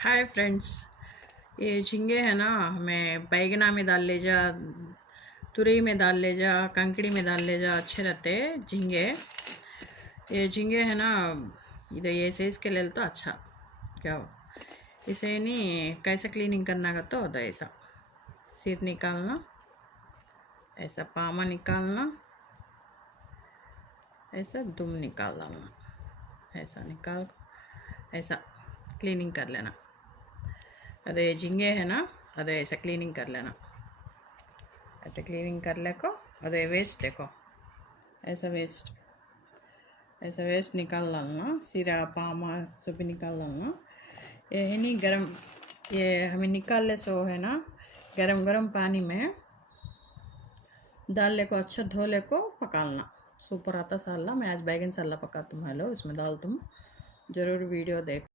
Hi friends. ये झींगे है ना, हमें बैगना में डाल ले जा, तुरई में डाल ले जा, कंकड़ी में डाल ले जा, अच्छे रहते हैं झींगे। ये झींगे है ना, इधर ये सेज के लेल तो अच्छा क्या हो। इसे नहीं कैसे क्लीनिंग करना का तो होता है, ऐसा सिर निकालना, ऐसा पामा निकालना, ऐसा दुम निकाल डालना, ऐसा निकाल ऐसा क्लीनिंग कर लेना। अरे झींगे है ना, अरे ऐसा क्लीनिंग कर लेना, ऐसे क्लीनिंग कर ले को। अरे वेस्ट देखो, ऐसा वेस्ट निकाल डालना, सिरा पामा सब भी निकाल डालना। ये नहीं गरम, ये हमें निकाल ले सो है ना, गरम गरम पानी में डाल ले को, अच्छा धो ले को पकालना। सुपर आता साला, मैं आज बैगन साला पका तुम हेलो, इसमें डाल तुम जरूर वीडियो देख।